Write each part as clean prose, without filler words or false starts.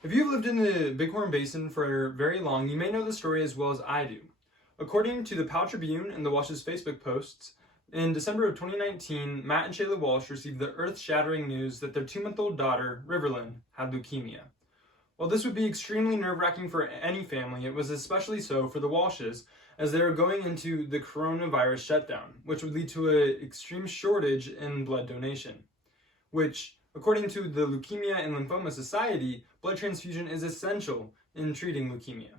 If you've lived in the Bighorn Basin for very long, you may know the story as well as I do. According to the Powell Tribune and the Walsh's Facebook posts, in December of 2019, Matt and Shayla Walsh received the earth-shattering news that their 2-month-old daughter, Riverlyn, had leukemia. While this would be extremely nerve-wracking for any family, it was especially so for the Walshes, as they were going into the coronavirus shutdown, which would lead to an extreme shortage in blood donation, which, according to the Leukemia and Lymphoma Society, blood transfusion is essential in treating leukemia.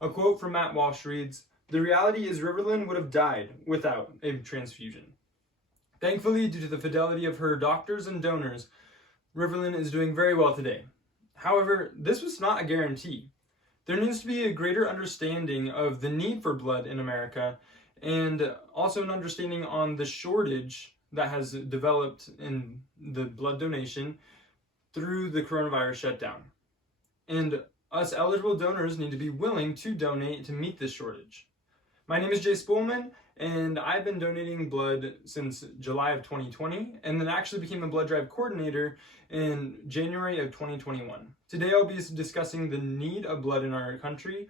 A quote from Matt Walsh reads, "The reality is Riverlyn would have died without a transfusion. Thankfully, due to the fidelity of her doctors and donors, Riverlyn is doing very well today. However, this was not a guarantee. There needs to be a greater understanding of the need for blood in America and also an understanding on the shortage that has developed in the blood donation through the coronavirus shutdown. And us eligible donors need to be willing to donate to meet this shortage. My name is Jay Spoolman, and I've been donating blood since July of 2020, and then actually became a blood drive coordinator in January of 2021. Today I'll be discussing the need of blood in our country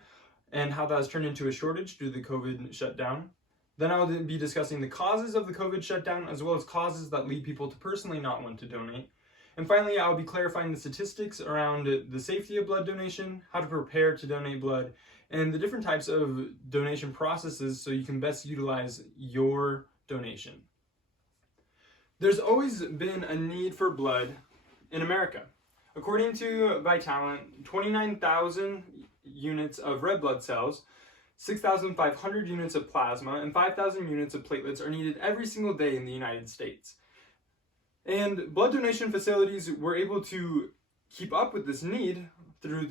and how that has turned into a shortage due to the COVID shutdown. Then I'll be discussing the causes of the COVID shutdown, as well as causes that lead people to personally not want to donate. And finally, I'll be clarifying the statistics around the safety of blood donation, how to prepare to donate blood, and the different types of donation processes so you can best utilize your donation. There's always been a need for blood in America. According to Vitalant, 29,000 units of red blood cells, 6,500 units of plasma, and 5,000 units of platelets are needed every single day in the United States. And blood donation facilities were able to keep up with this need through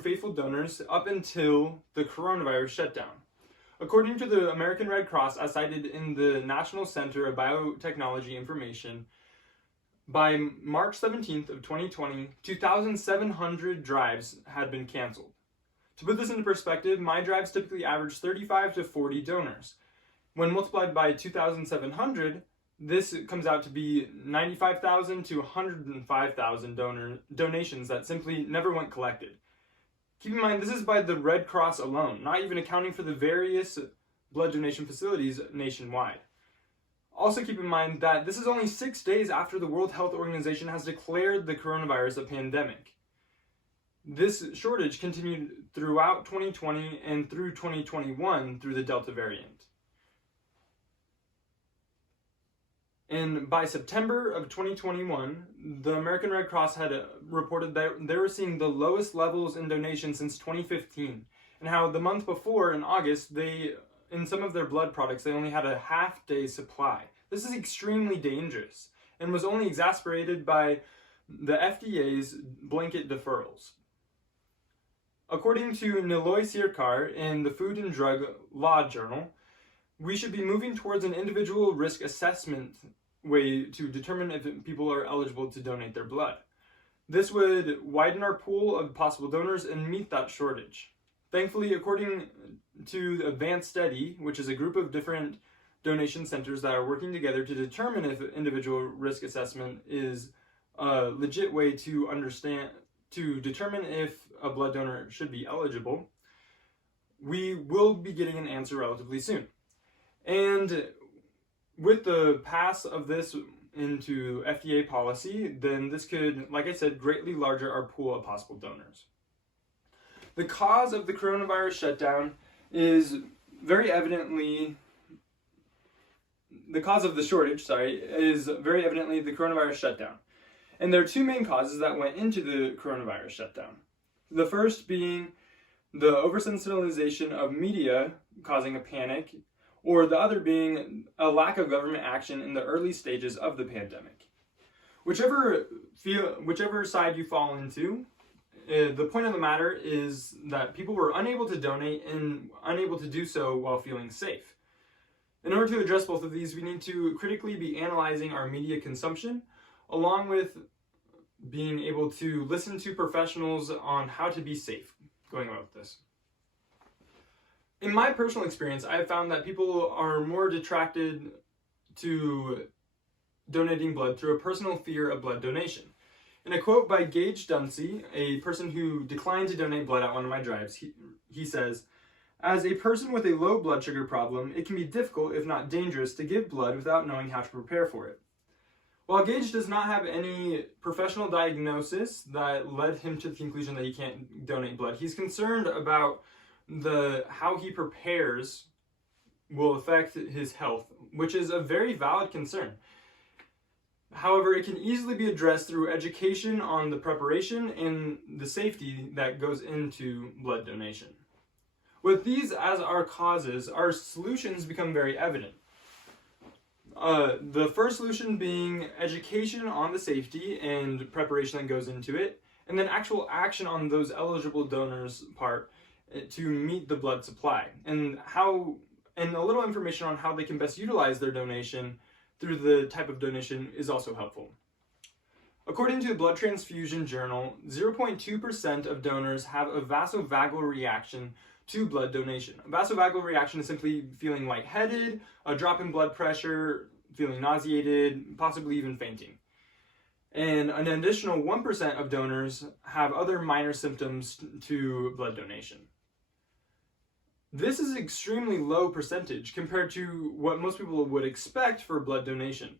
faithful donors up until the coronavirus shutdown. According to the American Red Cross, as cited in the National Center of Biotechnology Information, by March 17th of 2020, 2,700 drives had been canceled. To put this into perspective, my drives typically average 35 to 40 donors. When multiplied by 2,700, this comes out to be 95,000 to 105,000 donations that simply never went collected. Keep in mind, this is by the Red Cross alone, not even accounting for the various blood donation facilities nationwide. Also keep in mind that this is only 6 days after the World Health Organization has declared the coronavirus a pandemic. This shortage continued throughout 2020 and through 2021 through the Delta variant. And by September of 2021, the American Red Cross had reported that they were seeing the lowest levels in donations since 2015, and how the month before, in August, in some of their blood products, they only had a half-day supply. This is extremely dangerous, and was only exacerbated by the FDA's blanket deferrals. According to Niloy Sirkar in the Food and Drug Law Journal, we should be moving towards an individual risk assessment way to determine if people are eligible to donate their blood. This would widen our pool of possible donors and meet that shortage. Thankfully, according to Advanced Study, which is a group of different donation centers that are working together to determine if individual risk assessment is a legit way to determine if a blood donor should be eligible, we will be getting an answer relatively soon. And with the pass of this into FDA policy, then this could, like I said, greatly larger our pool of possible donors. The cause of the coronavirus shutdown is very evidently, the cause of the shortage, is very evidently the coronavirus shutdown. And there are two main causes that went into the coronavirus shutdown. The first being the oversensitization of media causing a panic, or the other being a lack of government action in the early stages of the pandemic. Whichever side you fall into, the point of the matter is that people were unable to donate and unable to do so while feeling safe. In order to address both of these, we need to critically be analyzing our media consumption, along with being able to listen to professionals on how to be safe going about this. In my personal experience, I have found that people are more attracted to donating blood through a personal fear of blood donation. In a quote by Gage Dunsey, a person who declined to donate blood at one of my drives, he says, "As a person with a low blood sugar problem, it can be difficult, if not dangerous, to give blood without knowing how to prepare for it." While Gage does not have any professional diagnosis that led him to the conclusion that he can't donate blood, he's concerned about how he prepares will affect his health, which is a very valid concern. However, it can easily be addressed through education on the preparation and the safety that goes into blood donation. With these as our causes, our solutions become very evident. The first solution being education on the safety and preparation that goes into it, and then actual action on those eligible donors' part to meet the blood supply, and a little information on how they can best utilize their donation through the type of donation is also helpful. According to the Blood Transfusion Journal, 0.2% of donors have a vasovagal reaction to blood donation. A vasovagal reaction is simply feeling lightheaded, a drop in blood pressure, feeling nauseated, possibly even fainting. And an additional 1% of donors have other minor symptoms to blood donation. This is an extremely low percentage compared to what most people would expect for blood donation.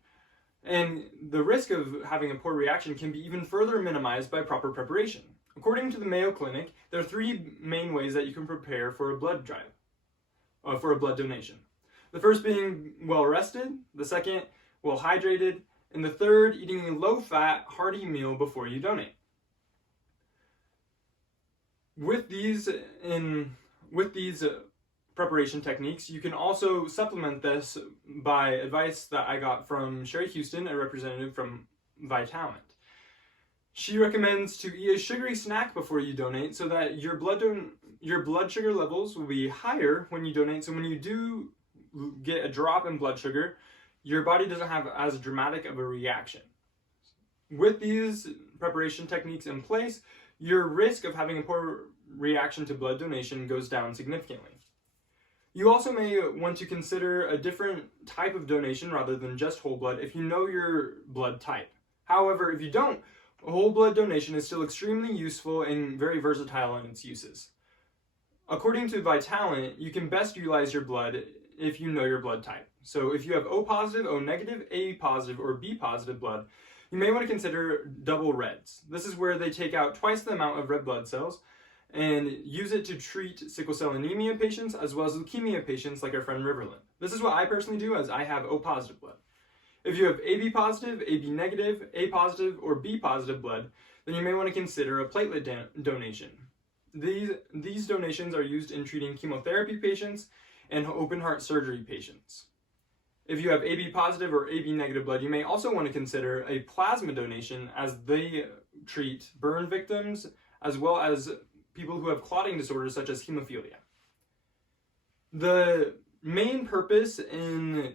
And the risk of having a poor reaction can be even further minimized by proper preparation. According to the Mayo Clinic, there are 3 main ways that you can prepare for a blood drive, for a blood donation. The first being well rested, the second, well hydrated, and the third, eating a low-fat, hearty meal before you donate. With these preparation techniques, you can also supplement this by advice that I got from Sherry Houston, a representative from Vitalant. She recommends to eat a sugary snack before you donate so that your blood sugar levels will be higher when you donate. So when you do get a drop in blood sugar, your body doesn't have as dramatic of a reaction. With these preparation techniques in place, your risk of having a poor reaction to blood donation goes down significantly. You also may want to consider a different type of donation rather than just whole blood if you know your blood type. However, if you don't, whole blood donation is still extremely useful and very versatile in its uses. According to Vitalant, you can best utilize your blood if you know your blood type. So if you have O positive, O negative, A positive, or B positive blood, you may want to consider double reds. This is where they take out twice the amount of red blood cells and use it to treat sickle cell anemia patients as well as leukemia patients like our friend Riverland. This is what I personally do, as I have O positive blood. If you have AB positive, AB negative, A positive, or B positive blood, then you may want to consider a platelet donation. These donations are used in treating chemotherapy patients and open heart surgery patients. If you have AB positive or AB negative blood, you may also want to consider a plasma donation, as they treat burn victims as well as people who have clotting disorders such as hemophilia. The main purpose in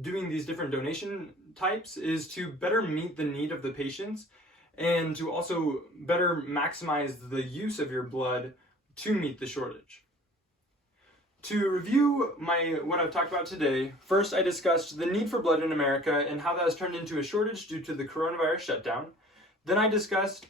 doing these different donation types is to better meet the need of the patients and to also better maximize the use of your blood to meet the shortage. To review what I've talked about today, first I discussed the need for blood in America and how that has turned into a shortage due to the coronavirus shutdown. Then I discussed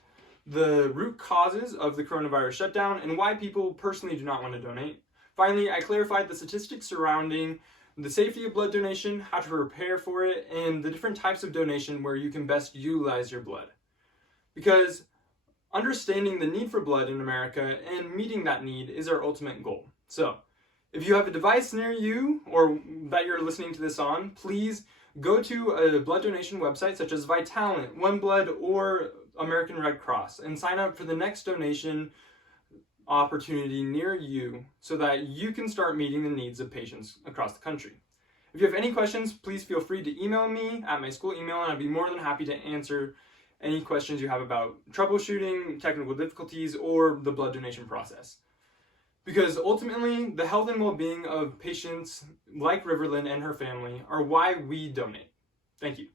the root causes of the coronavirus shutdown and why people personally do not want to donate. Finally, I clarified the statistics surrounding the safety of blood donation, how to prepare for it, and the different types of donation where you can best utilize your blood. Because understanding the need for blood in America and meeting that need is our ultimate goal. So, if you have a device near you or that you're listening to this on, please go to a blood donation website such as Vitalant, OneBlood, or American Red Cross and sign up for the next donation opportunity near you so that you can start meeting the needs of patients across the country. If you have any questions, please feel free to email me at my school email, and I'd be more than happy to answer any questions you have about troubleshooting, technical difficulties, or the blood donation process. Because ultimately, the health and well-being of patients like Riverland and her family are why we donate. Thank you.